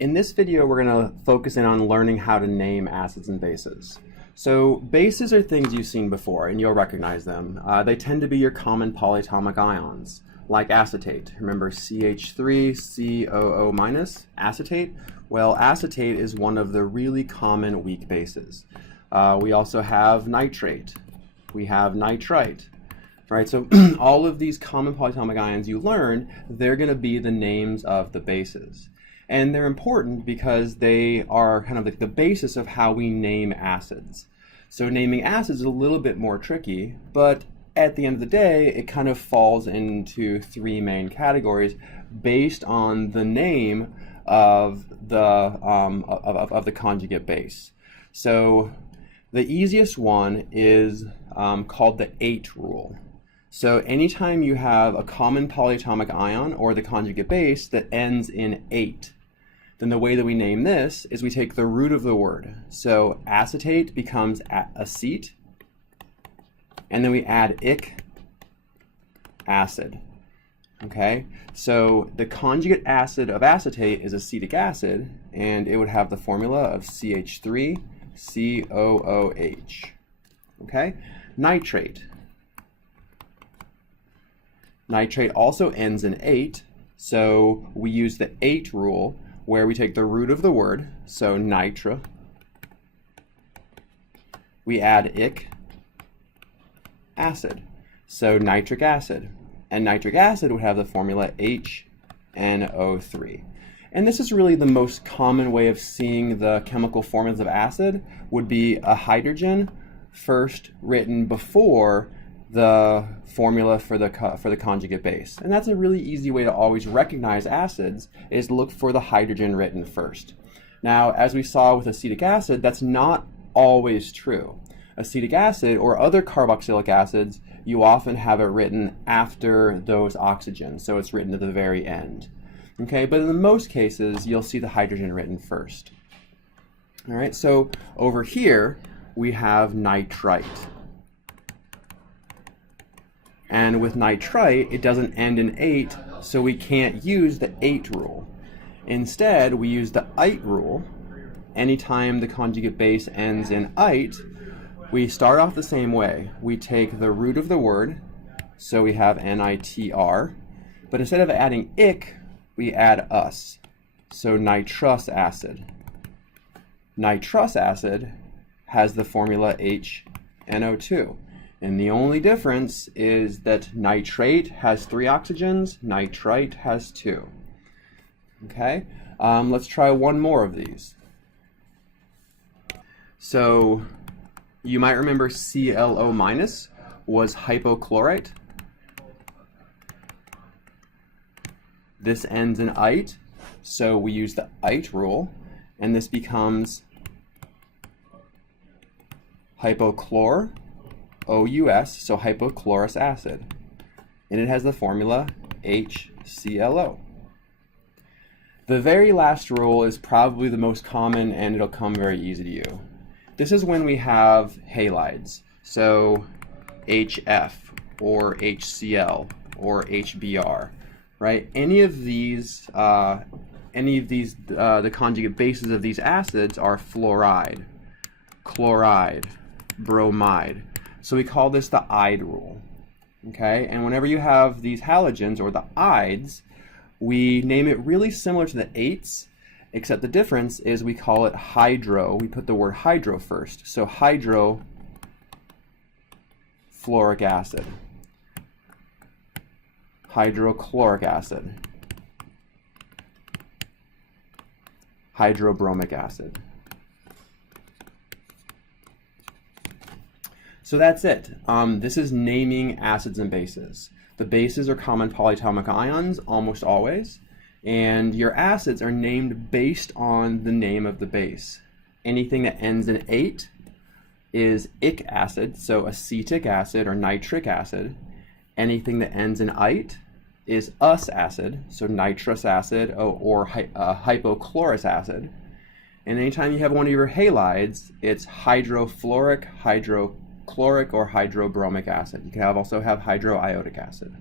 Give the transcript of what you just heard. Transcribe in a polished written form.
In this video, we're going to focus in on learning how to name acids and bases. So bases are things you've seen before, and you'll recognize them. They tend to be your common polyatomic ions, like acetate. Remember CH3COO-, acetate? Well, acetate is one of the really common weak bases. We also have nitrate. We have nitrite. Right, so all of these common polyatomic ions you learned, they're going to be the names of the bases. And they're important because they are kind of like the basis of how we name acids. So naming acids is a little bit more tricky, but at the end of the day, it kind of falls into three main categories based on the name of the conjugate base. So the easiest one is called the 8 rule. So anytime you have a common polyatomic ion or the conjugate base that ends in 8, then the way that we name this is we take the root of the word. So acetate becomes acete, and then we add ic, acid. Okay, so the conjugate acid of acetate is acetic acid, and it would have the formula of CH3COOH. Okay, nitrate. Nitrate also ends in 8, so we use the 8 rule where we take the root of the word, so nitra, we add ic, acid, so nitric acid. And nitric acid would have the formula HNO3. And this is really the most common way of seeing the chemical formulas of acid would be a hydrogen first written before the formula for the conjugate base. And that's a really easy way to always recognize acids, is look for the hydrogen written first. Now, as we saw with acetic acid, that's not always true. Acetic acid or other carboxylic acids, you often have it written after those oxygens, so it's written at the very end. Okay, but in most cases, you'll see the hydrogen written first. All right, so over here, we have nitrite. And with nitrite, it doesn't end in 8, so we can't use the 8 rule. Instead, we use the ite rule. Anytime the conjugate base ends in ite, we start off the same way. We take the root of the word, so we have NITR, but instead of adding ic, we add us, so nitrous acid. Nitrous acid has the formula HNO2. And the only difference is that nitrate has 3 oxygens, nitrite has 2. Okay, let's try one more of these. So you might remember ClO- was hypochlorite. This ends in ite, so we use the ite rule, and this becomes hypochlor. OUS, so hypochlorous acid, and it has the formula HClO. The very last rule is probably the most common, and it'll come very easy to you. This is when we have halides, so HF or HCl or HBr, right? Any of these, the conjugate bases of these acids are fluoride, chloride, bromide. So we call this the ide rule, okay? And whenever you have these halogens, or the ides, we name it really similar to the 8s, except the difference is we call it hydro. We put the word hydro first. So hydrofluoric acid, hydrochloric acid, hydrobromic acid. So that's it. This is naming acids and bases. The bases are common polyatomic ions almost always, and your acids are named based on the name of the base. Anything that ends in 8 is ic acid, so acetic acid or nitric acid. Anything that ends in ite is us acid, so nitrous acid or hypochlorous acid. And anytime you have one of your halides, it's hydrofluoric, hydrochloric, or hydrobromic acid. You can also have hydroiodic acid.